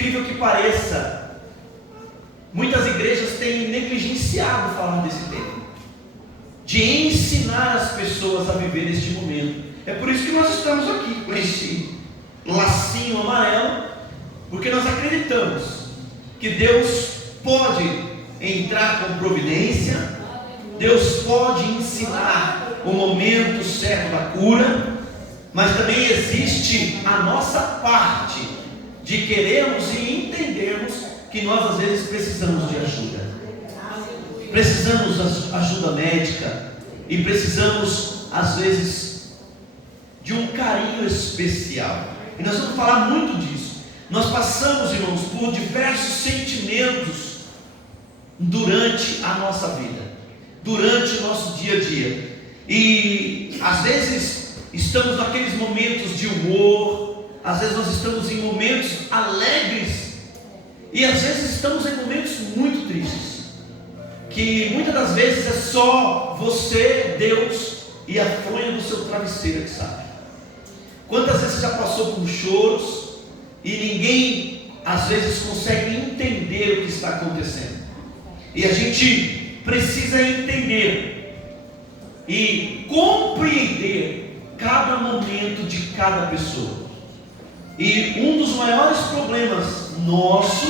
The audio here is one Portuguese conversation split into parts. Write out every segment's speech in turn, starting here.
incrível que pareça, muitas igrejas têm negligenciado falar desse tema, de ensinar as pessoas a viver neste momento. É por isso que nós estamos aqui com esse lacinho amarelo, porque nós acreditamos que Deus pode entrar com providência, Deus pode ensinar o momento certo da cura, mas também existe a nossa parte de querermos e entendermos que nós às vezes precisamos de ajuda. Precisamos de ajuda médica e precisamos às vezes de um carinho especial. E nós vamos falar muito disso. Nós passamos, irmãos, por diversos sentimentos durante a nossa vida, durante o nosso dia a dia. E às vezes estamos naqueles momentos de humor, às vezes nós estamos em momentos alegres, e às vezes estamos em momentos muito tristes, que muitas das vezes é só você, Deus e a fronha do seu travesseiro que sabe. Quantas vezes você já passou por choros e ninguém às vezes consegue entender o que está acontecendo? E a gente precisa entender e compreender cada momento de cada pessoa. E um dos maiores problemas nosso,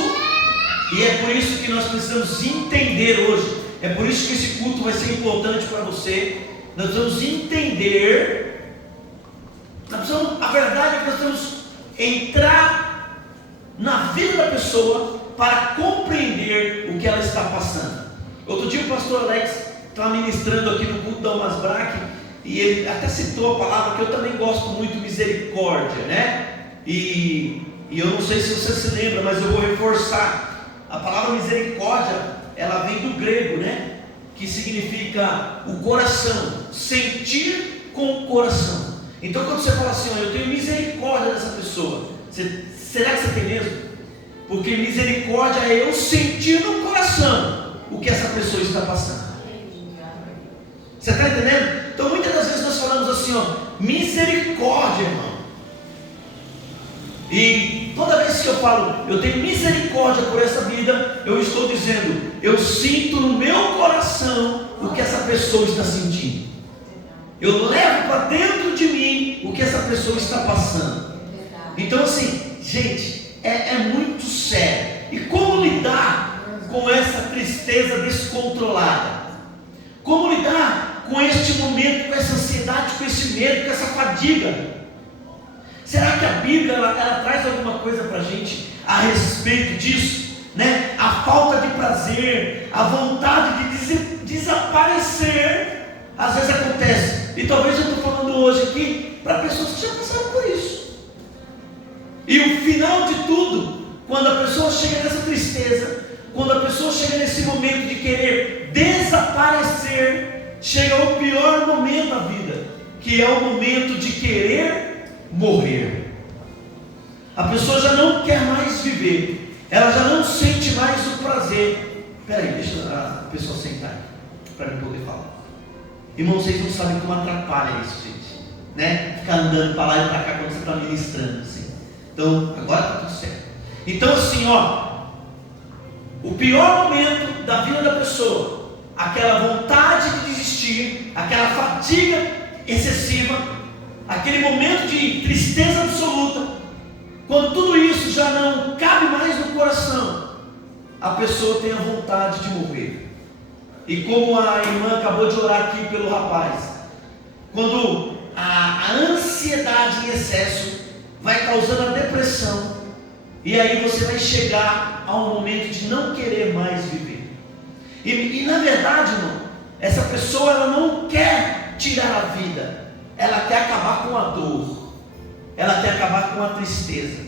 e é por isso que nós precisamos entender hoje, é por isso que esse culto vai ser importante para você. Nós precisamos entender, a verdade é que nós precisamos entrar na vida da pessoa para compreender o que ela está passando. Outro dia o pastor Alex estava ministrando aqui no culto da Almas Braque, e ele até citou a palavra que eu também gosto muito, misericórdia, né? E eu não sei se você se lembra, mas eu vou reforçar. A palavra misericórdia, ela vem do grego, né? Que significa o coração, sentir com o coração. Então quando você fala assim, eu tenho misericórdia dessa pessoa, será que você tem mesmo? Porque misericórdia é eu sentir no coração o que essa pessoa está passando. Você está entendendo? Então muitas das vezes nós falamos assim, misericórdia, irmão. E toda vez que eu falo, eu tenho misericórdia por essa vida, eu estou dizendo, eu sinto no meu coração o que essa pessoa está sentindo. Eu levo para dentro de mim o que essa pessoa está passando. Então assim, gente, é muito sério. E como lidar com essa tristeza descontrolada? Como lidar com este momento, com essa ansiedade, com esse medo, com essa fadiga? Será que a Bíblia ela traz alguma coisa para a gente a respeito disso? Né? A falta de prazer, a vontade de desaparecer, às vezes acontece. E talvez eu estou falando hoje aqui para pessoas que já passaram por isso. E o final de tudo, quando a pessoa chega nessa tristeza, quando a pessoa chega nesse momento de querer desaparecer, chega o pior momento da vida, que é o momento de querer morrer. A pessoa já não quer mais viver, ela já não sente mais o prazer. Espera aí, deixa a pessoa sentar para eu poder falar. Irmão, vocês não sabem como atrapalha isso, gente, né? Ficar andando para lá e para cá quando você está ministrando assim. Então, agora está tudo certo. Então assim, o pior momento da vida da pessoa, aquela vontade de desistir, aquela fadiga excessiva, aquele momento de tristeza absoluta, quando tudo isso já não cabe mais no coração, a pessoa tem a vontade de morrer. E como a irmã acabou de orar aqui pelo rapaz, quando a ansiedade em excesso vai causando a depressão, e aí você vai chegar a um momento de não querer mais viver. E na verdade, irmão, essa pessoa ela não quer tirar a vida, ela quer acabar com a dor, ela quer acabar com a tristeza,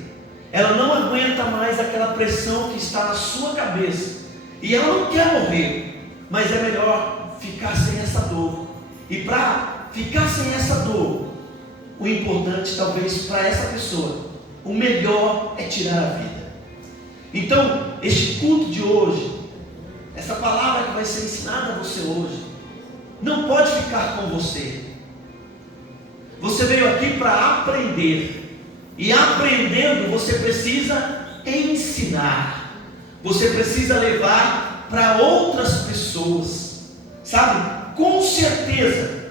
ela não aguenta mais aquela pressão que está na sua cabeça, e ela não quer morrer, mas é melhor ficar sem essa dor. E para ficar sem essa dor, o importante talvez para essa pessoa, o melhor é tirar a vida. Então, este culto de hoje, essa palavra que vai ser ensinada a você hoje, não pode ficar com você. Você veio aqui para aprender, e aprendendo você precisa ensinar, você precisa levar para outras pessoas, sabe? Com certeza,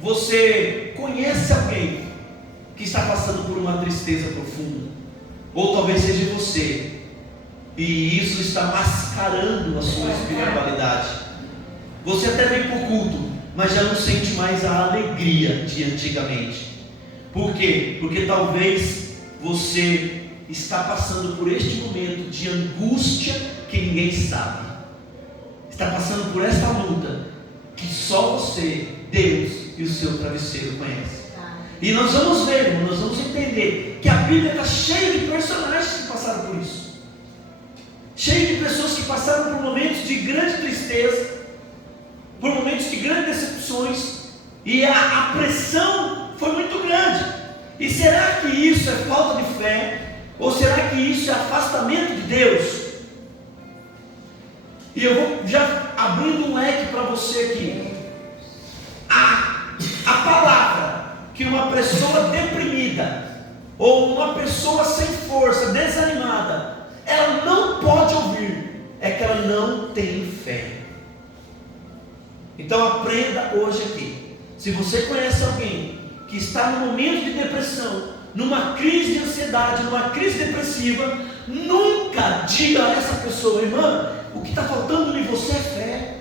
você conhece alguém que está passando por uma tristeza profunda, ou talvez seja você, e isso está mascarando a sua espiritualidade. Você até vem para o culto, mas já não sente mais a alegria de antigamente. Por quê? Porque talvez você está passando por este momento de angústia que ninguém sabe, está passando por essa luta que só você, Deus e o seu travesseiro conhecem. E nós vamos ver, nós vamos entender que a Bíblia está cheia de personagens que passaram por isso, cheia de pessoas que passaram por momentos de grande tristeza, por momentos de grandes decepções, e a pressão foi muito grande. E será que isso é falta de fé? Ou será que isso é afastamento de Deus? E eu vou já abrindo um leque para você aqui. A palavra que uma pessoa deprimida, ou uma pessoa sem força, desanimada, ela não pode ouvir, é que ela não tem fé. Então aprenda hoje aqui. Se você conhece alguém que está no momento de depressão, numa crise de ansiedade, numa crise depressiva, nunca diga a essa pessoa: irmã, o que está faltando em você é fé.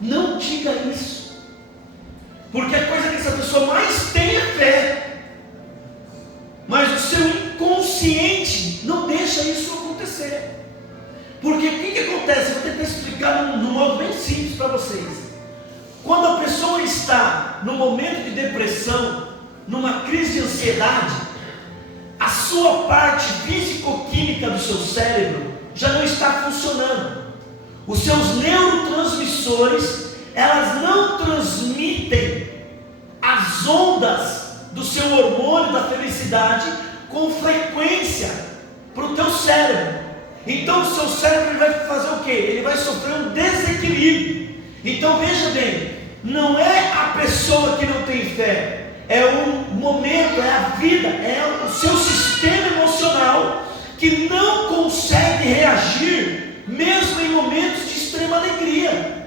Não diga isso, porque a coisa que essa pessoa mais tem é fé, mas o seu inconsciente não deixa isso acontecer. Porque o que acontece? Eu vou tentar explicar num modo bem simples para vocês. Quando a pessoa está no momento de depressão, numa crise de ansiedade, a sua parte físico-química do seu cérebro já não está funcionando. Os seus neurotransmissores, elas não transmitem as ondas do seu hormônio da felicidade com frequência para o teu cérebro. Então o seu cérebro ele vai fazer o quê? Ele vai sofrer um desequilíbrio. Então veja bem, não é a pessoa que não tem fé, é o momento, é a vida, é o seu sistema emocional que não consegue reagir mesmo em momentos de extrema alegria.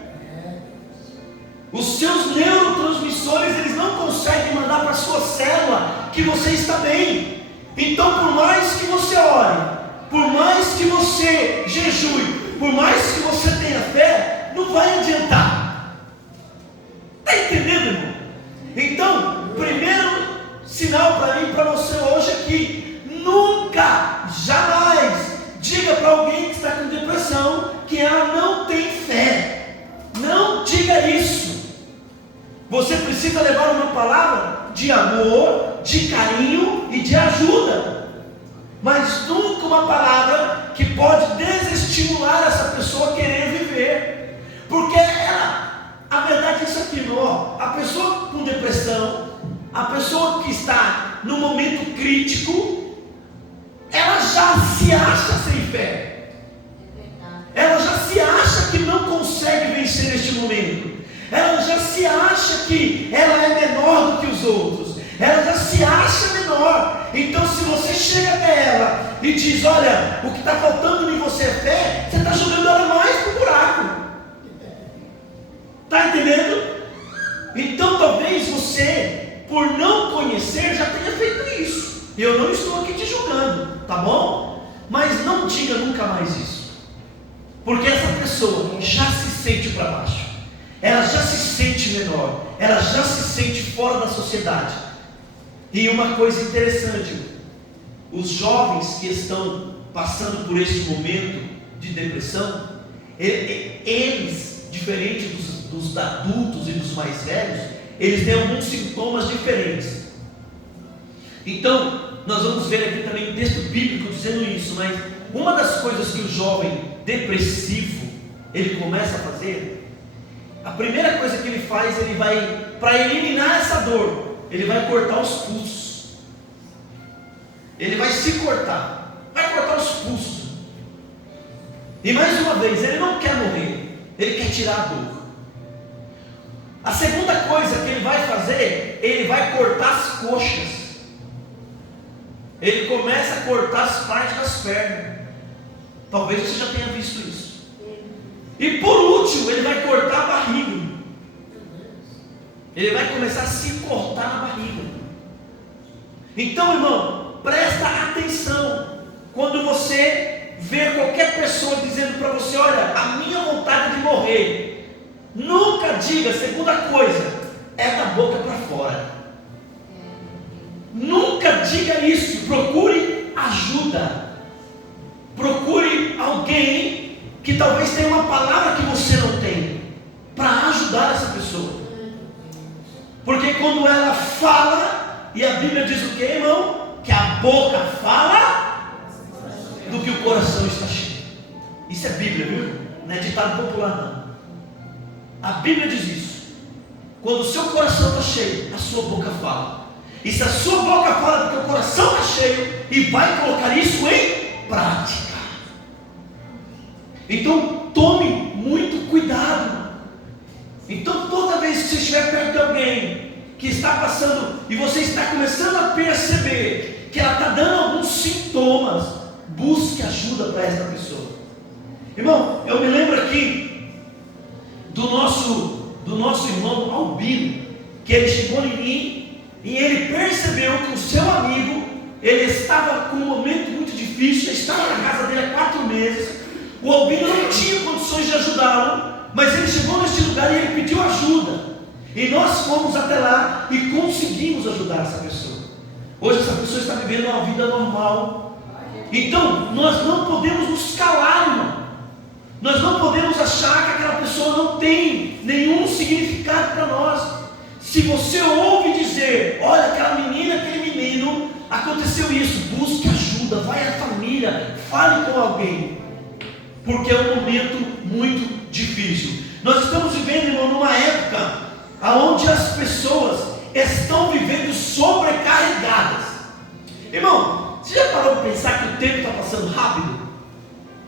Os seus neurotransmissores, eles não conseguem mandar para a sua célula que você está bem. Então por mais que você ore, por mais que você jejue, por mais que você tenha fé, não vai adiantar. Está entendendo, irmão? Então, primeiro sinal para mim e para você hoje é que nunca, jamais diga para alguém que está com depressão que ela não tem fé. Não diga isso. Você precisa levar uma palavra de amor, de carinho e de ajuda, mas nunca uma palavra que pode desestimular essa pessoa a querer viver, porque a verdade é isso aqui, irmão. A pessoa com depressão, a pessoa que está no momento crítico, ela já se acha sem fé, ela já se acha que não consegue vencer este momento, ela já se acha que ela é menor do que os outros, ela já se acha menor. Então se você chega até ela e diz: olha, o que está faltando em você é fé, você está jogando ela mais para o buraco. Está entendendo? Então talvez você, por não conhecer, já tenha feito isso. Eu não estou aqui te julgando, tá bom? Mas não diga nunca mais isso, porque essa pessoa já se sente para baixo, ela já se sente menor, ela já se sente fora da sociedade. E uma coisa interessante, os jovens que estão passando por este momento de depressão, eles, diferente dos adultos e dos mais velhos, eles têm alguns sintomas diferentes. Então, nós vamos ver aqui também um texto bíblico dizendo isso, mas uma das coisas que o jovem depressivo, ele começa a fazer, a primeira coisa que ele faz, ele vai, para eliminar essa dor, ele vai cortar os pulsos. Ele vai se cortar, vai cortar os pulsos. E mais uma vez, ele não quer morrer, ele quer tirar a dor. A segunda coisa que ele vai fazer, ele vai cortar as coxas. Ele começa a cortar as partes das pernas. Talvez você já tenha visto isso. E por último, ele vai cortar a barriga. Ele vai começar a se cortar na barriga. Então, irmão, presta atenção. Quando você vê qualquer pessoa dizendo para você: olha, a minha vontade de morrer, nunca diga, segunda coisa, é da boca para fora. Nunca diga isso. Procure ajuda. Procure alguém que talvez tenha uma palavra que você não tem, para ajudar essa pessoa. Porque quando ela fala, e a Bíblia diz o que, irmão? Que a boca fala do que o coração está cheio. Isso é Bíblia, viu? Não é ditado popular, não. A Bíblia diz isso. Quando o seu coração está cheio, a sua boca fala. E se a sua boca fala do que o coração está cheio, e vai colocar isso em prática. Então tome muito cuidado. Então toda vez que você estiver perto de alguém que está passando, e você está começando a perceber que ela está dando alguns sintomas, busque ajuda para essa pessoa. Irmão, eu me lembro aqui do nosso irmão Albino, que ele chegou em mim e ele percebeu que o seu amigo, ele estava com um momento muito difícil, ele estava na casa dele há 4 meses, o Albino não tinha condições de ajudá-lo, mas ele chegou neste lugar e ele pediu ajuda, e nós fomos até lá e conseguimos ajudar essa pessoa. Hoje essa pessoa está vivendo uma vida normal. Então nós não podemos nos calar, irmão. Nós não podemos achar que aquela pessoa não tem nenhum significado para nós. Se você ouve dizer: olha, aquela menina, aquele menino, aconteceu isso, busque ajuda, vai à família, fale com alguém, porque é um momento muito difícil. Nós estamos vivendo, irmão, numa época onde as pessoas estão vivendo sobrecarregadas. Irmão, você já parou para pensar que o tempo está passando rápido?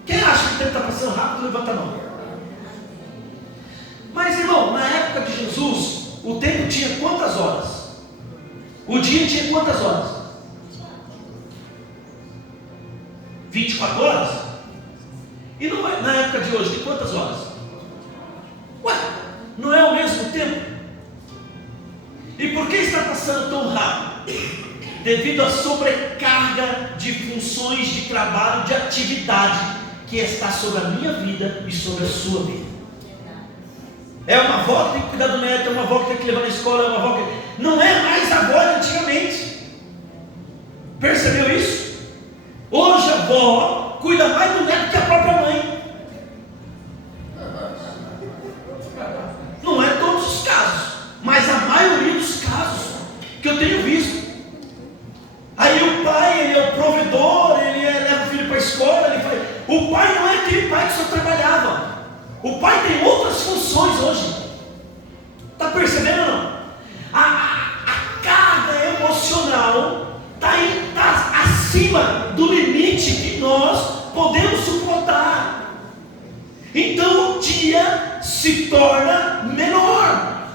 Quem acha que o tempo está passando rápido, levanta a mão. Mas, irmão, na época de Jesus, o tempo tinha quantas horas? O dia tinha quantas horas? 24 horas? E não é, na época de hoje, tem quantas horas? Ué, não é ao mesmo tempo? E por que está passando tão rápido? Devido à sobrecarga de funções de trabalho, de atividade que está sobre a minha vida e sobre a sua vida. É uma avó que tem que cuidar do neto, é uma avó que tem que levar na escola, é uma avó que... Não é mais a avó de antigamente. Percebeu isso? Hoje a avó cuida mais do neto que a própria mãe. Não é todos os casos, mas a maioria dos casos que eu tenho visto. Aí o pai, ele é o provedor, ele leva o filho para a escola, ele faz... O pai não é aquele pai que só trabalhava. O pai tem outras funções hoje. Está percebendo ou não? A carga emocional está acima do limite que nós podemos suportar. Então o dia se torna menor.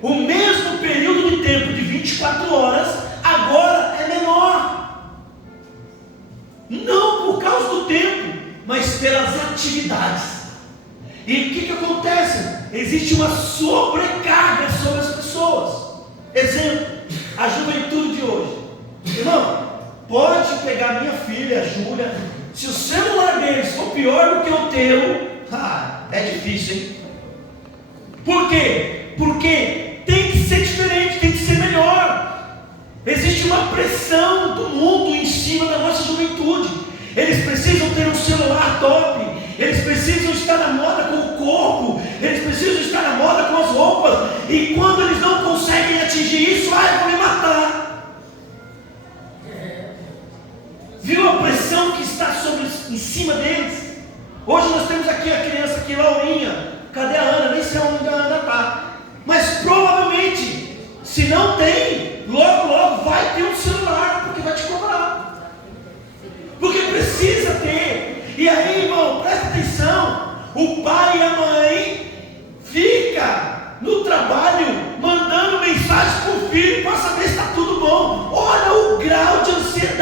O mesmo período de tempo de 24 horas agora é menor. Não por causa do tempo, mas pelas atividades. E o que acontece? Existe uma sobrecarga sobre as pessoas. Exemplo, a juventude de hoje. Irmão, pode pegar minha filha, a Júlia. Se o celular deles for pior do que o teu, é difícil, hein? Por quê? Porque tem que ser diferente, tem que ser melhor. Existe uma pressão do mundo em cima da nossa juventude. Eles precisam ter um celular top. Eles precisam estar na moda com o corpo. Eles precisam estar na moda com as roupas. E quando eles não conseguem atingir isso, eu vou me matar. Viu a pressão que está em cima deles? Hoje nós temos aqui a criança aqui, Laurinha. Cadê a Ana? Nem sei onde a Ana está. Mas provavelmente, se não tem, logo vai ter um celular, porque vai te cobrar. Porque precisa ter. E aí, irmão, presta atenção. O pai e a mãe fica no trabalho mandando mensagem para o filho para saber se está tudo bom. Olha o grau de ansiedade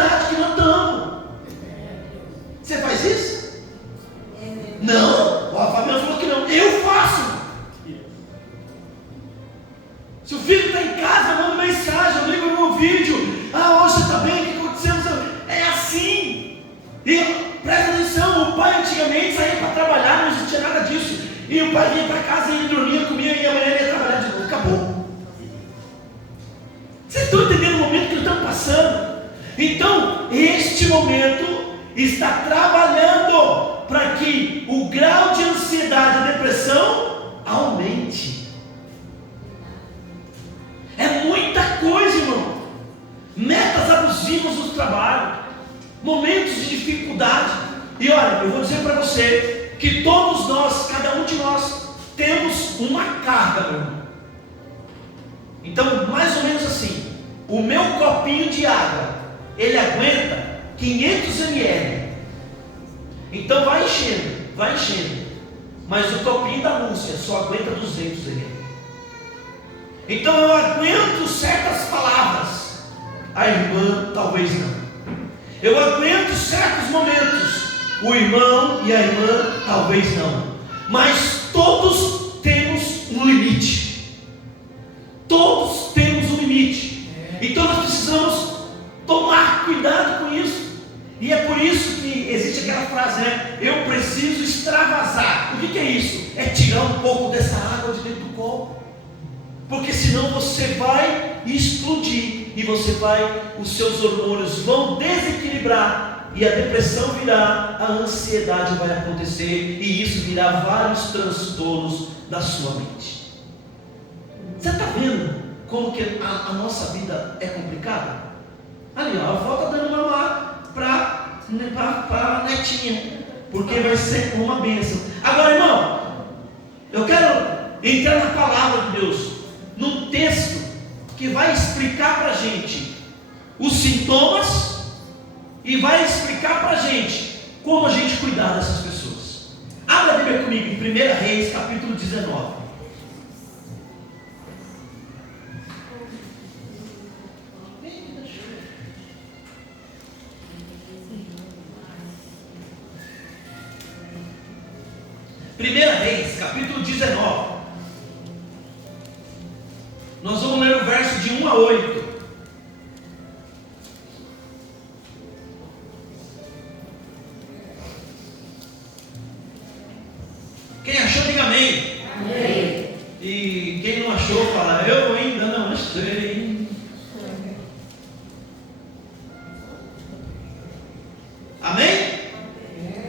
Não, a Fabiana falou que não, eu faço. Se o filho está em casa, manda mensagem, eu ligo no vídeo, hoje você está bem, o que aconteceu? É assim. E presta atenção, o pai antigamente saía para trabalhar, não existia nada disso. E o pai vinha para casa e ele dormia, comia e amanhã ele ia trabalhar de novo, acabou. Vocês estão entendendo o momento que nós estamos passando? Então, este momento está trabalhando para que o grau de ansiedade e depressão aumente. É muita coisa, irmão. Metas abusivas no trabalho, momentos de dificuldade. E olha, eu vou dizer para você que todos nós, cada um de nós, temos uma carga, meu irmão. Então, mais ou menos assim, o meu copinho de água, ele aguenta 500 ml. Então vai enchendo. Mas o copinho da Lúcia só aguenta 200 ml. Então eu aguento certas palavras, a irmã talvez não. Eu aguento certos momentos, o irmão e a irmã talvez não. Mas todos temos um limite. Todos temos um limite. Então nós precisamos tomar cuidado com isso. E é por isso que existe aquela frase, né? Eu preciso extravasar. O que é isso? É tirar um pouco dessa água de dentro do copo. Porque senão você vai explodir e os seus hormônios vão desequilibrar e a depressão virá, a ansiedade vai acontecer e isso virá vários transtornos da sua mente. Você está vendo como que a nossa vida é complicada? Ali, a avó está dando mamar para a netinha, porque vai ser uma bênção. Agora, irmão, eu quero entrar na palavra de Deus, num texto que vai explicar para a gente os sintomas e vai explicar para a gente como a gente cuidar dessas pessoas. Abra a Bíblia comigo em 1 Reis, capítulo 19. Reis, capítulo 19. Nós vamos ler o verso de 1 a 8. Quem achou, diga amém. Amém. E quem não achou, fala, eu ainda não achei. Amém?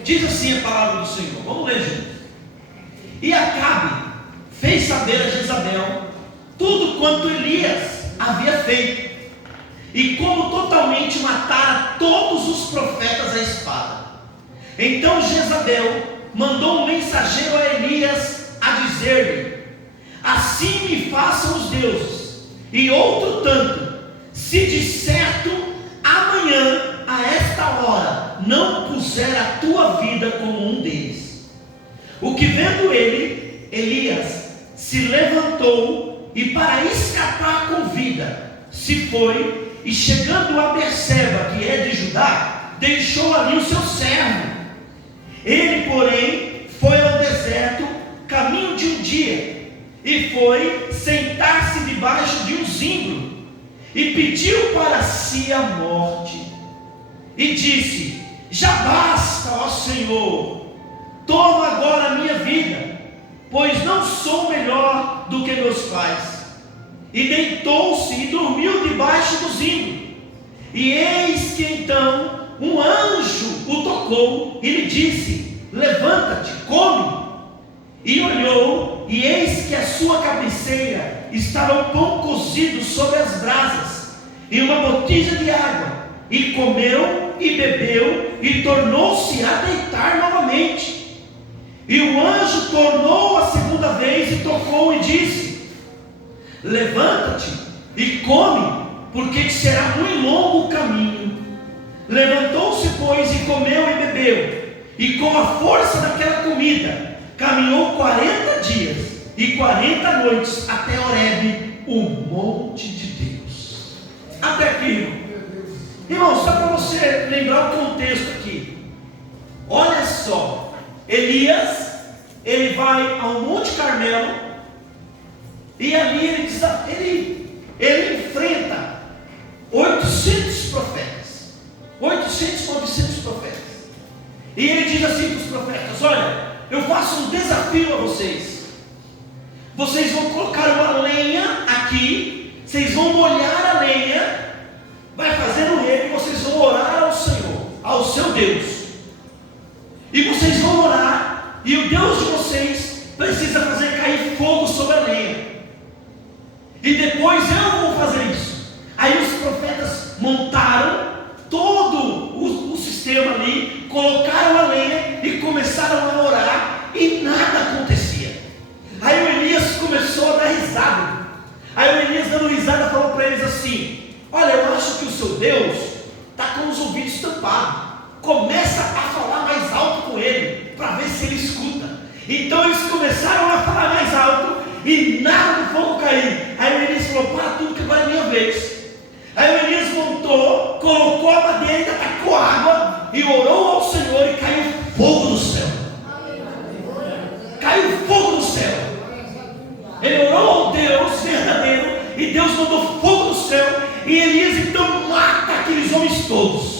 Diz assim a palavra do Senhor. Vamos ler juntos. E Acabe fez saber a Jezabel tudo quanto Elias havia feito, e como totalmente matara todos os profetas à espada. Então Jezabel mandou um mensageiro a Elias a dizer-lhe: assim me façam os deuses, e outro tanto, se de certo amanhã a esta hora não puser a tua vida como um deles. O que vendo ele, Elias se levantou e para escapar com vida se foi, e chegando a Berseba, que é de Judá, deixou ali o seu servo. Ele, porém, foi ao deserto, caminho de um dia, e foi sentar-se debaixo de um zimbro, e pediu para si a morte, e disse: já basta, ó Senhor, toma agora a minha vida, pois não sou melhor do que meus pais. E deitou-se e dormiu debaixo do zimbro. E eis que então um anjo o tocou e lhe disse: levanta-te, come. E olhou, e eis que à sua cabeceira estava um pão cozido sobre as brasas, e uma botija de água. E comeu e bebeu, e tornou-se a deitar novamente. E o anjo tornou a segunda vez e tocou e disse: levanta-te e come, porque te será muito longo o caminho. Levantou-se, pois, e comeu e bebeu, e com a força daquela comida caminhou 40 dias e 40 noites até Horebe, o monte de Deus. Até aqui, irmão. Irmão, só para você lembrar o contexto aqui. Olha só, Elias, ele vai ao Monte Carmelo, e ali ele enfrenta 800 profetas, 800, 900 profetas, e ele diz assim para os profetas: olha, eu faço um desafio a vocês. Vocês vão colocar uma lenha aqui, vocês vão molhar a lenha, vai fazer no rego, e vocês vão orar ao Senhor, ao seu Deus. E vocês vão orar, e o Deus de vocês precisa fazer cair fogo sobre a lenha. E depois eu vou fazer isso. Aí os profetas montaram todo o sistema ali, colocaram a lenha e começaram a orar, e nada acontecia. Aí o Elias começou a dar risada. Aí o Elias, dando risada, falou para eles assim: olha, eu acho que o seu Deus está com os ouvidos tampados. Começa a falar mais alto com ele, para ver se ele escuta. Então eles começaram a falar mais alto, e nada do fogo caiu. Aí o Elias falou: para tudo, que agora é minha vez. Aí o Elias montou, colocou a madeira, tacou água e orou ao Senhor, e caiu fogo do céu. Caiu fogo do céu. Ele orou ao Deus verdadeiro, e Deus mandou fogo do céu, e Elias então mata aqueles homens todos.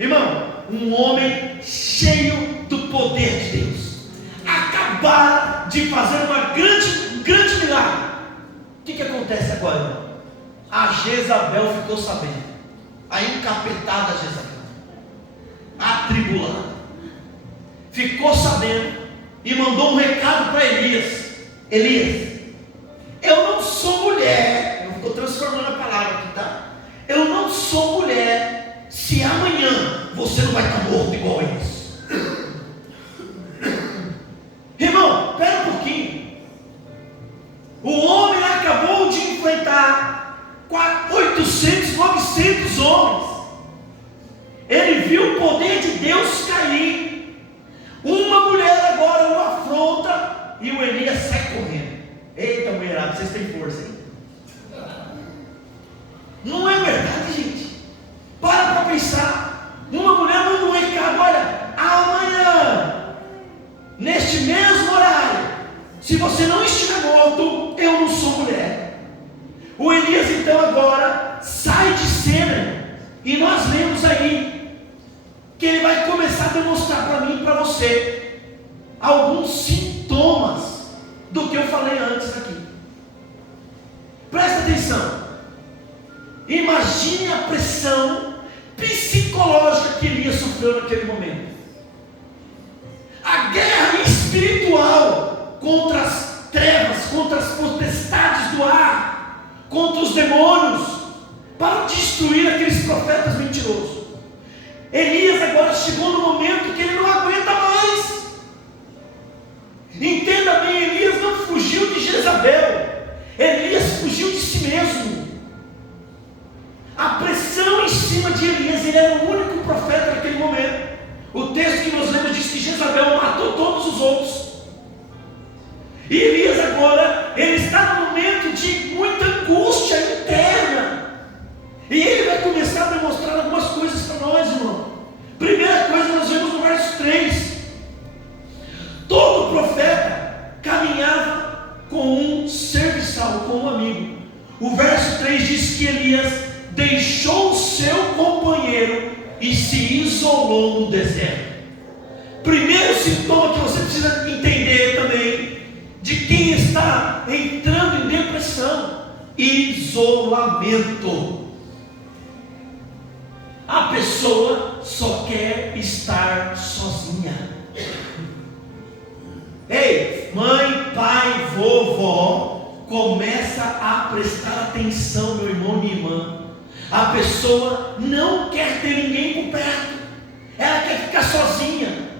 Irmão, um homem cheio do poder de Deus, acabaram de fazer um grande milagre. O que acontece agora, irmão? A Jezabel ficou sabendo, a encapetada Jezabel, atribulada, ficou sabendo e mandou um recado para Elias: Elias, eu não sou mulher, eu estou transformando a palavra aqui, tá? Eu não sou mulher, se amanhã você não vai estar morto igual eles. Irmão, espera um pouquinho. O homem acabou de enfrentar 800, 900 homens. Ele viu o poder de Deus cair. Uma mulher agora o afronta, e o Elias sai correndo. Eita, mulherada, vocês têm força aí. Não é verdade, gente? Para pensar. Uma mulher manda um recado: olha, amanhã, neste mesmo horário, se você não estiver morto, eu não sou mulher. O Elias então agora sai de cena, e nós lemos aí que ele vai começar a demonstrar para mim e para você alguns sintomas do que eu falei antes aqui. Presta atenção. Imagine a pressão psicológica que Elias sofreu naquele momento. A guerra espiritual contra as trevas, contra as potestades do ar, contra os demônios, para destruir aqueles profetas mentirosos. Elias agora chegou no momento que ele não aguenta mais. Entenda bem, Elias não fugiu de Jezabel, Elias fugiu de si mesmo. A pressão em cima de Elias, ele era o único profeta naquele momento. O texto que nós lemos diz que Jezabel matou todos os outros. E Elias agora, ele está num momento de muita angústia interna. E ele vai começar a demonstrar algumas coisas para nós, irmão. Primeira coisa, nós vemos no verso 3. Todo profeta caminhava com um serviçal, com um amigo. O verso 3 diz que Elias deixou o seu companheiro e se isolou no deserto. Primeiro sintoma que você precisa entender também, de quem está entrando em depressão: isolamento. A pessoa só quer estar sozinha. Ei, mãe, pai, vovó, começa a prestar atenção, meu irmão, minha irmã. A pessoa não quer ter ninguém por perto, ela quer ficar sozinha.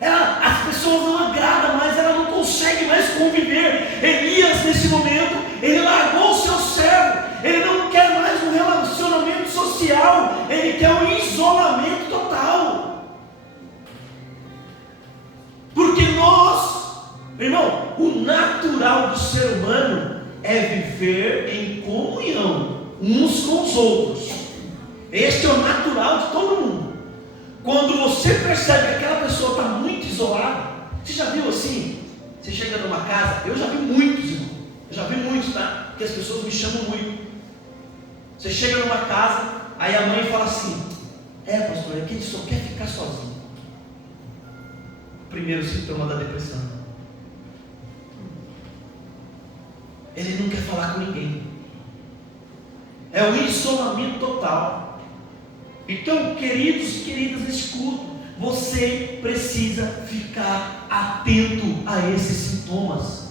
As pessoas não agradam mais, ela não consegue mais conviver. Elias, nesse momento, ele largou o seu servo, ele não quer mais um relacionamento social, ele quer um isolamento total. Porque nós, irmão, o natural do ser humano é viver em comunhão uns com os outros. Este é o natural de todo mundo. Quando você percebe que aquela pessoa está muito isolada. Você já viu assim? Você chega numa casa, eu já vi muitos, irmão. Eu já vi muitos, tá? Porque as pessoas me chamam muito. Você chega numa casa, aí a mãe fala assim: pastor, é que ele só quer ficar sozinho. Primeiro sintoma da depressão. Ele não quer falar com ninguém. É o isolamento total. Então, queridos e queridas deste culto, você precisa ficar atento a esses sintomas.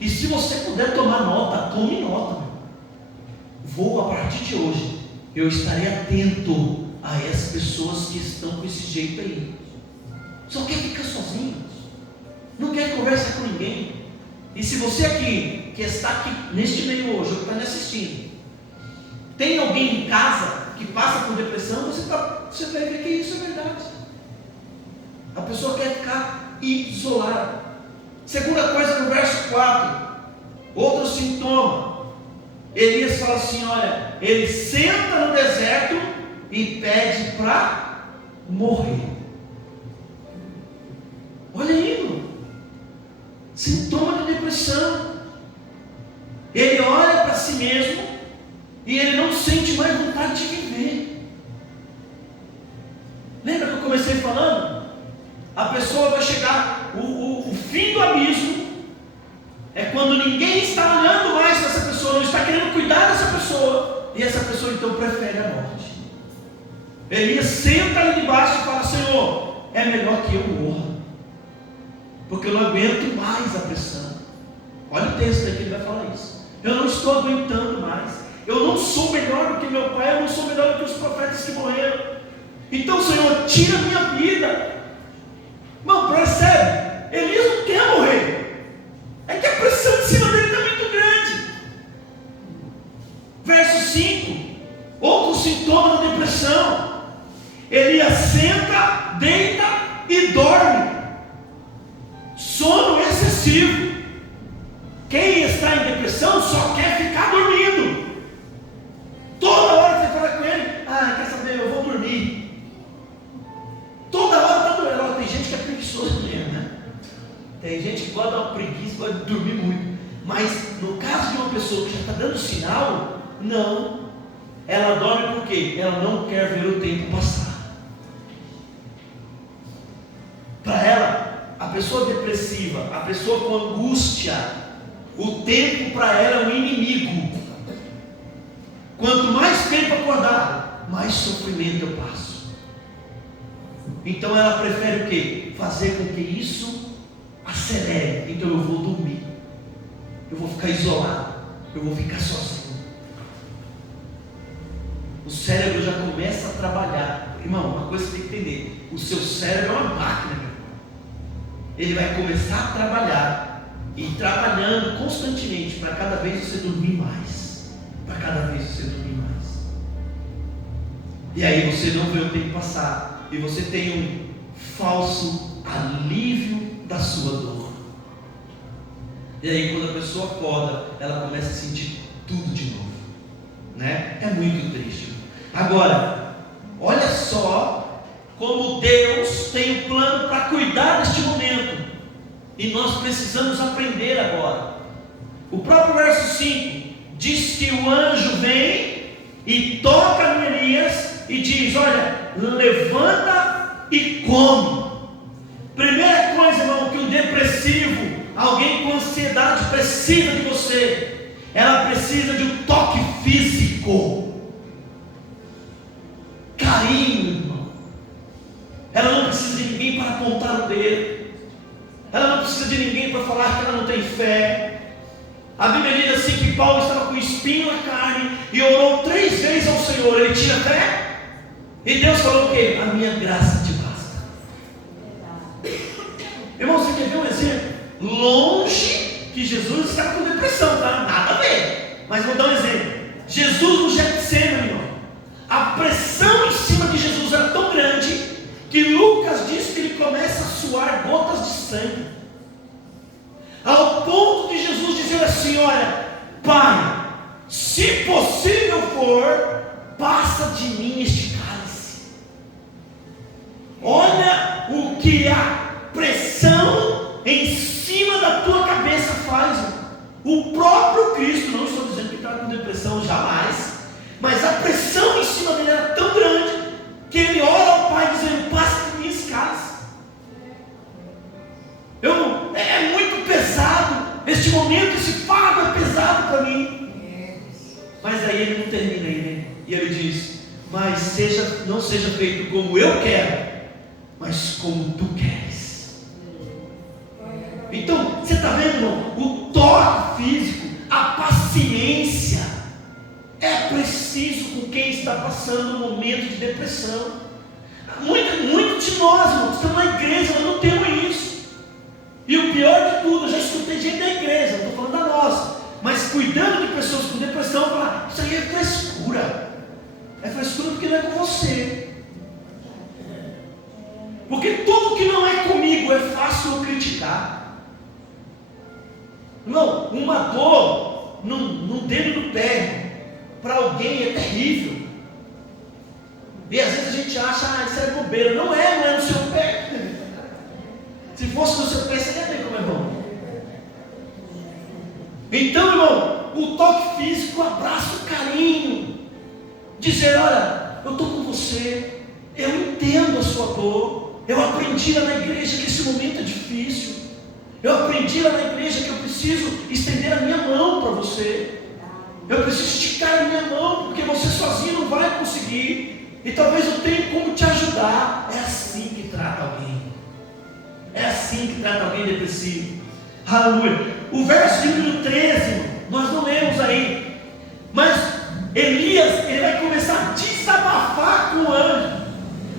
E se você puder tomar nota, tome nota. Vou, a partir de hoje, eu estarei atento a essas pessoas que estão com esse jeito aí. Só quer ficar sozinho, não quer conversar com ninguém. E se você aqui, que está aqui neste meio hoje, ou que está me assistindo, tem alguém em casa que passa por depressão, você vai ver que isso é verdade. A pessoa quer ficar isolada. Segunda coisa, no verso 4, outro sintoma. Elias fala assim: olha, ele senta no deserto e pede para morrer. Olha aí, irmão. Sintoma de depressão. Ele olha para si mesmo e ele não sente mais vontade de viver. Lembra que eu comecei falando? A pessoa vai chegar, o fim do abismo é quando ninguém está olhando mais para essa pessoa, não está querendo cuidar dessa pessoa, e essa pessoa então prefere a morte. Elias senta ali debaixo e fala: Senhor, é melhor que eu morra, porque eu não aguento mais a pressão. Olha o texto aqui, ele vai falar isso. Eu não estou aguentando mais. Eu não sou melhor do que meu pai, eu não sou melhor do que os profetas que morreram. Então, Senhor, tira a minha vida. Irmão, percebe? Elias não quer morrer. É que a pressão de cima dele está muito grande. Verso 5. Outro sintoma da depressão. Elias senta, deita e dorme. Sono excessivo. Quem está em depressão só quer ficar dormindo. Toda hora você fala com ele: quer saber, eu vou dormir. Toda hora está dormindo. Tem gente que é preguiçoso mesmo, né? Tem gente que gosta de uma preguiça, gosta de dormir muito. Mas no caso de uma pessoa que já está dando sinal, não. Ela dorme por quê? Ela não quer ver o tempo passar. Para ela, a pessoa depressiva, a pessoa com angústia, o tempo para ela é um inimigo. Quanto mais tempo acordado, mais sofrimento eu passo. Então ela prefere o quê? Fazer com que isso acelere. Então eu vou dormir, eu vou ficar isolado, eu vou ficar sozinho. O cérebro já começa a trabalhar. Irmão, uma coisa que você tem que entender: o seu cérebro é uma máquina, meu irmão. Ele vai começar a trabalhar, e trabalhando constantemente, para cada vez você dormir mais, para cada vez você dormir mais. E aí você não vê o tempo passar, e você tem um falso alívio da sua dor. E aí quando a pessoa acorda, ela começa a sentir tudo de novo, né? É muito triste. Agora, olha só como Deus tem um plano para cuidar deste momento, e nós precisamos aprender agora. O próprio verso 5 diz que o anjo vem e toca no Elias e diz: olha, levanta e come. Primeira coisa, irmão, que o depressivo, alguém com ansiedade, precisa de você. Ela precisa de um toque físico, carinho, irmão. Ela não precisa de ninguém para apontar o dedo. Ela não precisa de ninguém para falar que ela não tem fé. A Bíblia diz assim que Paulo estava com espinho na carne e orou 3 vezes ao Senhor. Ele tinha fé? E Deus falou o quê? A minha graça te basta. Irmão, você quer ver um exemplo? Longe que Jesus estava com depressão, tá? Nada a ver. Mas vou dar um exemplo. Jesus no Getsemane, irmão, a pressão em cima de Jesus era tão grande que Lucas diz que ele começa a suar gotas de sangue, ao ponto de Jesus dizer assim: olha, Pai, se possível for, passa de mim este cálice. Olha pressão em cima da tua cabeça faz. O próprio Cristo, não estou dizendo que estava com depressão, jamais, mas a pressão em cima dele era tão grande que ele ora ao Pai dizendo: passe por minha escada. É muito pesado, este momento, esse fardo é pesado para mim. Mas aí ele não termina aí, né? E ele diz: mas não seja feito como eu quero, mas como tu queres. Então, você está vendo, irmão? O toque físico, a paciência, é preciso com quem está passando um momento de depressão. Muito de nós, irmão, estamos na igreja, nós não temos isso. E o pior de tudo, eu já escutei gente da igreja, não estou falando da nossa, mas cuidando de pessoas com depressão, falar: isso aí é frescura. É frescura porque não é com você. Porque tudo que não é comigo é fácil eu criticar. Não, uma dor no dedo do pé, para alguém é terrível. E às vezes a gente acha: isso é bobeira. Não é no seu pé. Se fosse no seu pé, você ia ver como é bom. Então, irmão, o toque físico, o abraço, o carinho, dizer: olha, eu estou com você, eu entendo a sua dor, eu aprendi lá na igreja que esse momento é difícil, eu aprendi lá na igreja que eu preciso estender a minha mão para você, eu preciso esticar a minha mão, porque você sozinho não vai conseguir, e talvez eu tenha como te ajudar. É assim que trata alguém, é assim que trata alguém depressivo. Aleluia. O verso de número 13, nós não lemos aí, mas Elias, ele vai começar a desabafar com o anjo.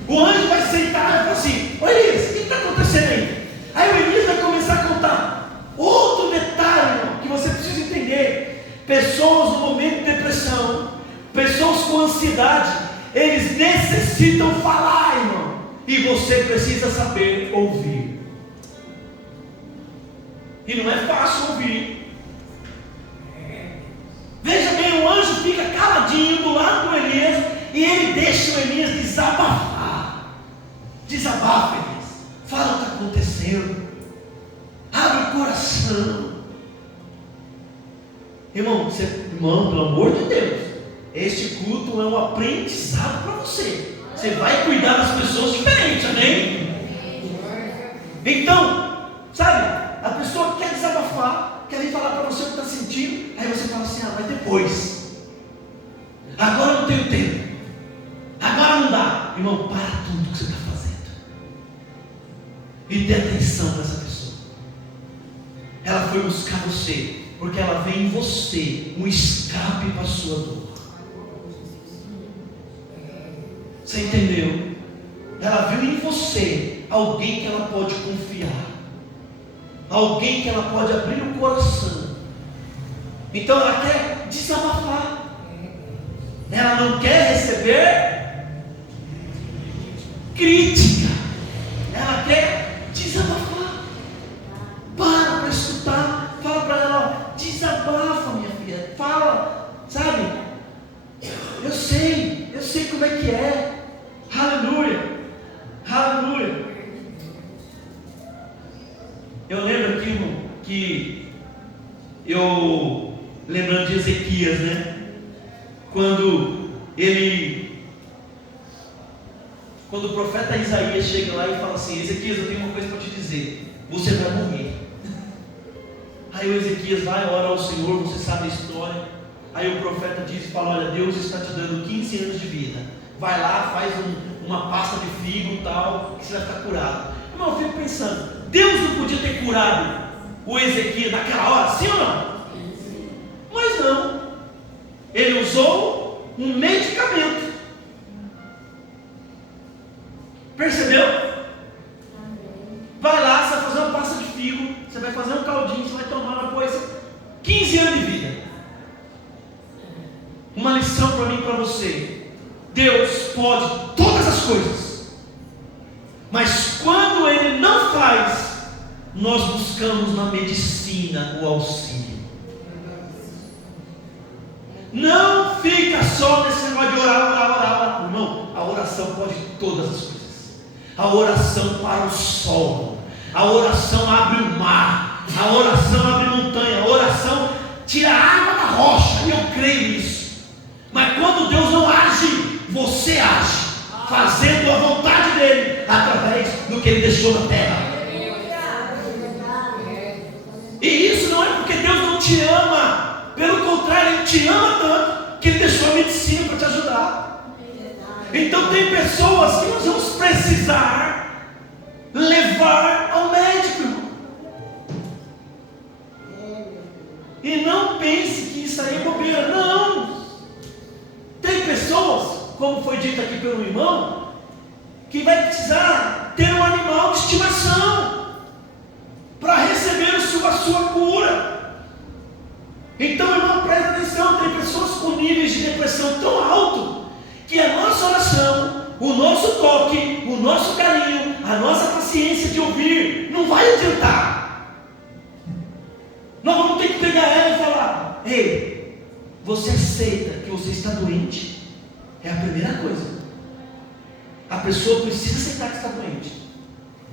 O anjo vai sentar e vai falar assim: ô Elias, o que está acontecendo aí? Aí o Elias vai começar a contar outro detalhe, irmão, que você precisa entender. Pessoas no momento de depressão, pessoas com ansiedade, eles necessitam falar, irmão, e você precisa saber ouvir. E não é fácil ouvir. Veja bem, o anjo fica caladinho do lado do Elias, e ele deixa o Elias desabafar. Desabafa, Elias. Fala o que está acontecendo. Abre o coração. Irmão, pelo amor de Deus, este culto é um aprendizado para você. Você vai cuidar das pessoas diferentes, amém? Então, sabe, a pessoa quer desabafar, quer vir falar para você o que está sentindo, aí você fala assim: mas depois, agora eu não tenho tempo, agora não dá. Irmão, para tudo que você está fazendo e dê atenção para essa pessoa. Ela foi buscar você, porque ela vê em você um escape para a sua dor. Você entendeu? Ela viu em você alguém que ela pode confiar, alguém que ela pode abrir o coração. Então ela quer desabafar, ela não quer receber crítica, ela quer desabafar. Para escutar, fala para ela: desabafa, minha filha, fala, sabe? Eu sei como é que é. Aleluia, aleluia. Eu lembro aqui, irmão, que eu, lembrando de Ezequias, né? Quando o profeta Isaías chega lá e fala assim: Ezequias, eu tenho uma coisa para te dizer, você vai morrer. Aí o Ezequias vai, ora ao Senhor, você sabe a história. Aí o profeta diz e fala: olha, Deus está te dando 15 anos de vida, vai lá, faz uma pasta de figo e tal, que você vai ficar curado. Irmão, eu fico pensando, Deus não podia ter curado o Ezequias naquela hora, sim ou não? Mas não, ele usou um medicamento. Percebeu? Vai lá, você vai fazer uma pasta de figo, você vai fazer um caldinho, você vai tomar depois 15 anos de vida. Uma lição para mim e para você: Deus pode todas as coisas, mas quando Ele não faz, nós buscamos na medicina o auxílio. Não fica só nesse negócio de orar. Irmão, a oração pode todas as coisas. A oração para o sol, A oração abre o mar, a oração abre montanha, a oração tira a água da rocha, e eu creio nisso. Mas quando Deus não age, você age, fazendo a vontade dele, através do que ele deixou na terra. E isso não é porque Deus não te ama, pelo contrário, Ele te ama tanto que Ele deixou a medicina para te ajudar. Então tem pessoas que nós vamos precisar levar ao médico, irmão. E não pense que isso aí é bobeira, não. Tem pessoas, como foi dito aqui pelo irmão, que vai precisar ter um animal de estimação para receber a sua cura. Então, irmão, presta atenção, tem pessoas com níveis de depressão tão alto que a nossa oração, o nosso toque, o nosso carinho, a nossa paciência de ouvir não vai adiantar. Nós vamos ter que pegar ela e falar: ei, você aceita que você está doente? É a primeira coisa. A pessoa precisa aceitar que está doente.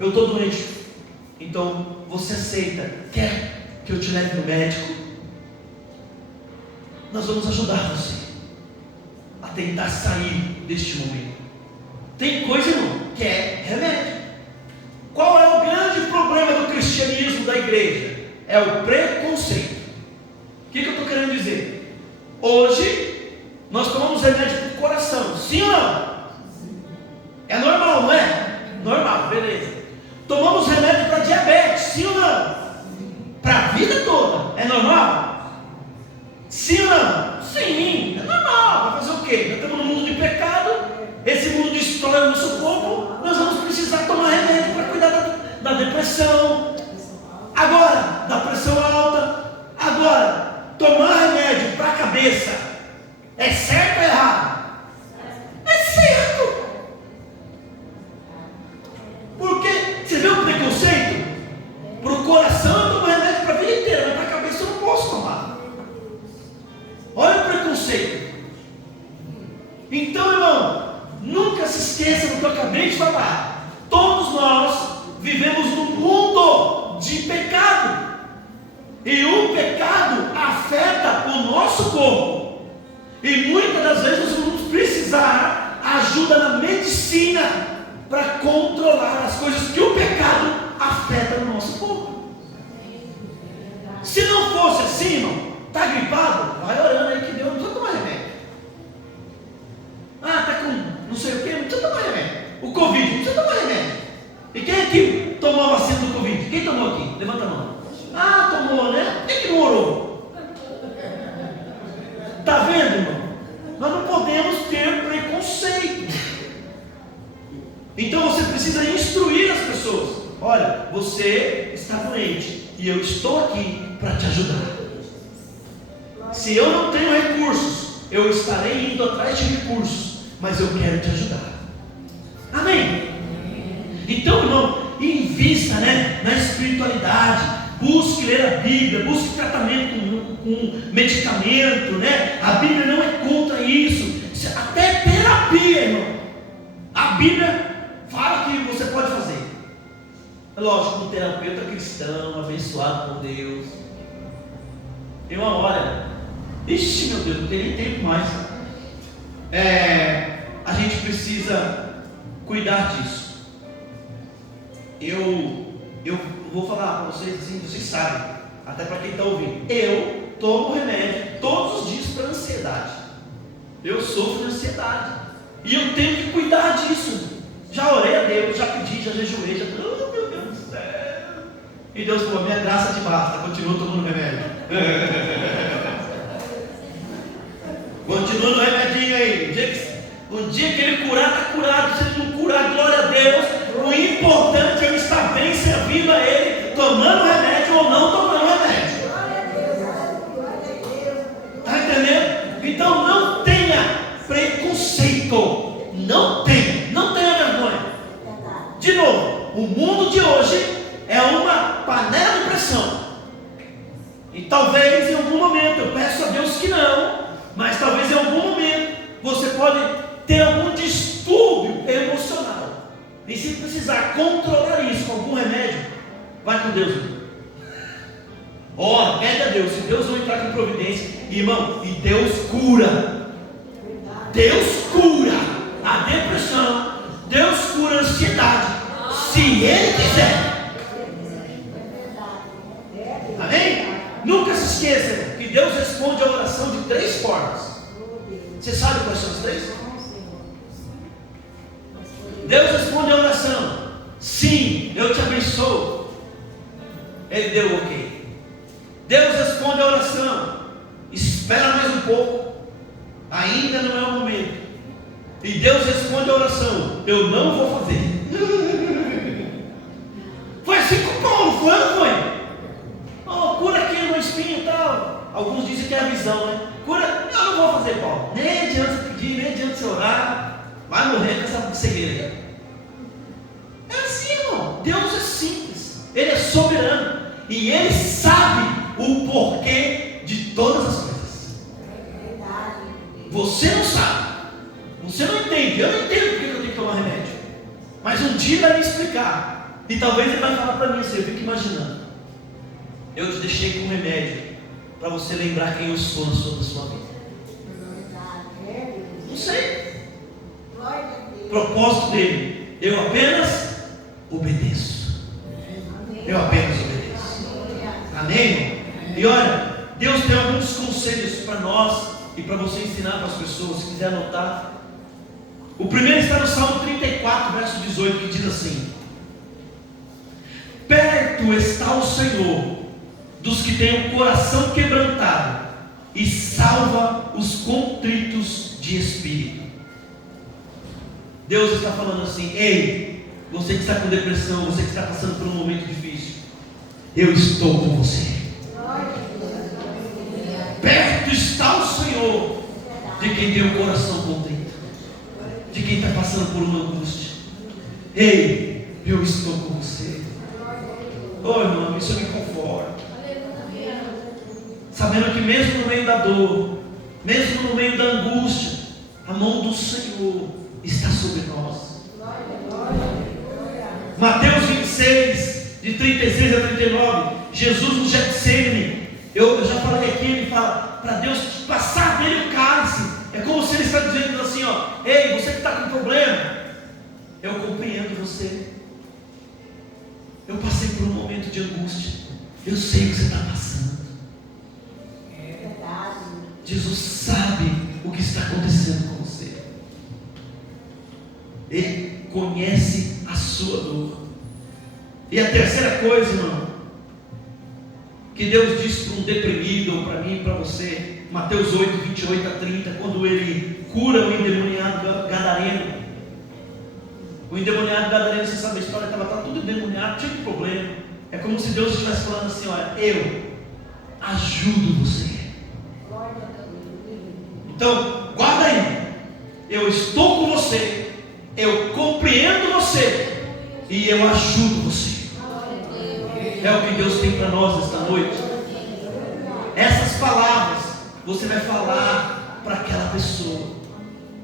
Eu estou doente. Então, você aceita? Quer que eu te leve no médico? Nós vamos ajudar você a tentar sair deste momento. Tem coisa, irmão, que é remédio. Qual é o grande problema do cristianismo, da igreja? É o preconceito. O que eu estou querendo dizer? Hoje, nós tomamos remédio para o coração, sim ou não? É normal, não é? Normal, beleza. Tomamos remédio para diabetes, sim ou não? Para a vida toda, é normal? Sim ou não? Sim, é normal. Vai fazer o quê? Nós estamos no mundo de pecado, esse mundo destrói o nosso corpo, nós vamos precisar tomar remédio para cuidar da depressão, agora, da pressão alta. Agora, tomar remédio para a cabeça, é certo ou errado? É certo. Porque, você vê o preconceito? Para o coração eu tomo remédio para a vida inteira, mas para a cabeça eu não posso tomar. Olha o preconceito. Então, irmão, nunca se esqueça do que eu acabei de falar. Todos nós vivemos num mundo de pecado. E o pecado afeta o nosso corpo. E muitas das vezes nós vamos precisar ajuda na medicina para controlar as coisas que o pecado afeta no nosso corpo. Se não fosse assim, irmão, está gripado? Vai orando aí que Deus não precisa tomar remédio. Ah, está com não sei o que, não precisa tomar remédio. O Covid, não precisa tomar remédio. E quem aqui tomou a vacina do Covid? Quem tomou aqui? Levanta a mão. Ah, tomou, né? Por que não orou? Está vendo, irmão? Nós não podemos ter preconceito. Então você precisa instruir as pessoas. Olha, você está doente e eu estou aqui para te ajudar. Se eu não tenho recursos, eu estarei indo atrás de recursos, mas eu quero te ajudar. Amém? Então, irmão, invista, na espiritualidade. Busque ler a Bíblia, busque tratamento com medicamento, A Bíblia não é contra isso. Até terapia, irmão. A Bíblia fala que você pode fazer. É lógico, um terapeuta cristão, abençoado por Deus. Tem uma hora, ixi, meu Deus, não tem nem tempo mais. A gente precisa cuidar disso. Eu vou falar para vocês assim, vocês sabem, até para quem está ouvindo. Eu tomo remédio todos os dias para ansiedade. Eu sofro de ansiedade. E eu tenho que cuidar disso. Já orei a Deus, já pedi, já jejuei, já. Oh, meu Deus do céu. E Deus falou: minha graça te basta, continua tomando remédio. Continua no remedinho aí. O dia que ele curar, está curado. Se ele não curar, glória a Deus. O importante é eu estar bem servindo a Ele, tomando remédio ou não tomando remédio. Está entendendo? Então não tenha preconceito. Não tenha vergonha. De novo, o mundo de hoje é uma panela de pressão. E talvez em algum momento, eu peço a Deus que não, mas talvez em algum momento você pode ter algum distúrbio emocional. E se precisar controlar isso com algum remédio, Vai com Deus, irmão. Ora, pede a Deus. Se Deus não entrar com providência, irmão, e Deus cura. Deus cura a depressão. Deus cura a ansiedade. Se Ele quiser. Amém? Nunca se esqueça que Deus responde a oração de 3 formas. Você sabe quais são as 3? Deus responde a oração. Sim, eu te abençoo. Ele deu o ok. Deus responde a oração. Espera mais um pouco. Ainda não é o momento. E Deus responde a oração. Eu não vou fazer. Foi assim com Paulo, foi ou não foi? Oh, cura aqui no espinho e tal. Alguns dizem que é a visão, né? Cura, eu não vou fazer, Paulo. Nem adianta pedir, nem adianta você orar. Vai morrer com essa cegueira aí. É assim, irmão. Deus é simples. Ele é soberano. E Ele sabe o porquê de todas as coisas. Você não sabe. Você não entende. Eu não entendo porque eu tenho que tomar remédio. Mas um dia Ele vai me explicar. E talvez Ele vai falar para mim assim, eu fico imaginando. Eu te deixei com um remédio para você lembrar quem eu sou na sua vida. Não sei. Propósito dele. Eu apenas obedeço. Eu apenas obedeço. Amém, irmão? E olha, Deus tem alguns conselhos para nós e para você ensinar para as pessoas, se quiser anotar. O primeiro está no Salmo 34, verso 18, que diz assim: perto está o Senhor dos que têm o coração quebrantado e salva os contritos de espírito. Deus está falando assim: ei, você que está com depressão, você que está passando por um momento difícil, eu estou com você. Perto está o Senhor de quem tem o coração contrito, de quem está passando por uma angústia. Ei, eu estou com você. Oh, irmão, isso me conforta. Sabendo que mesmo no meio da dor, mesmo no meio da angústia, a mão do Senhor está sobre nós. Mateus 26, de 36 a 39, Jesus no Getsemane, eu já falei aqui, ele fala para Deus passar dele o cálice. É como se ele está dizendo assim, ó: ei, você que está com problema, eu compreendo você. Eu passei por um momento de angústia, eu sei o que você está passando. É verdade. Jesus sabe o que está acontecendo com você. Ele conhece a sua dor. E a terceira coisa, irmão, que Deus diz para um deprimido, ou para mim, para você, Mateus 8, 28 a 30, quando Ele cura o endemoniado gadareno. O endemoniado gadareno, você sabe a história, estava tudo endemoniado, tinha um problema. É como se Deus estivesse falando assim: olha, eu ajudo você. Então, guarda aí, eu estou com você, eu compreendo você e eu ajudo você. É o que Deus tem para nós esta noite. Essas palavras você vai falar para aquela pessoa.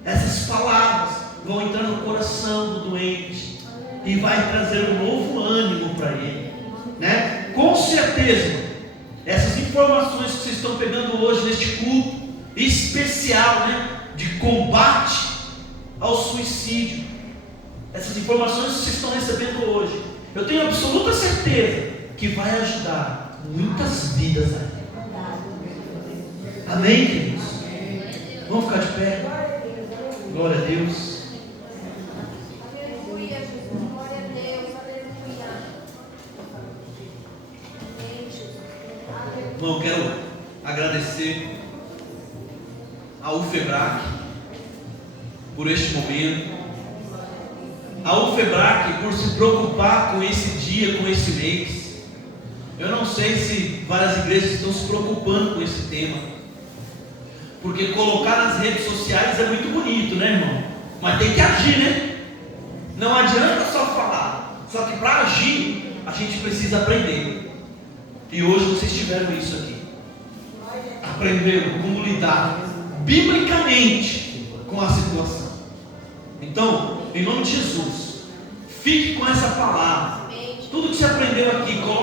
Essas palavras vão entrar no coração do doente e vai trazer um novo ânimo para ele, né? Com certeza, essas informações que vocês estão pegando hoje neste culto especial, né, de combate ao suicídio, essas informações que vocês estão recebendo hoje, eu tenho absoluta certeza que vai ajudar muitas vidas aí. Amém, queridos? Vamos ficar de pé. Glória a Deus. Aleluia, Jesus. Glória a Deus. Aleluia. Irmão, quero agradecer a UFEBRAC por este momento, a UFEBRAC por se preocupar com esse dia, com esse mês. Eu não sei se várias igrejas estão se preocupando com esse tema, porque colocar nas redes sociais é muito bonito, né, irmão? Mas tem que agir, né? Não adianta só falar, só que para agir a gente precisa aprender. E hoje vocês tiveram isso aqui, aprenderam como lidar biblicamente com a situação. Então, em nome de Jesus, fique com essa palavra. Tudo que você aprendeu aqui, coloque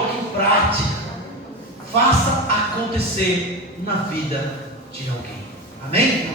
faça acontecer na vida de alguém. Amém?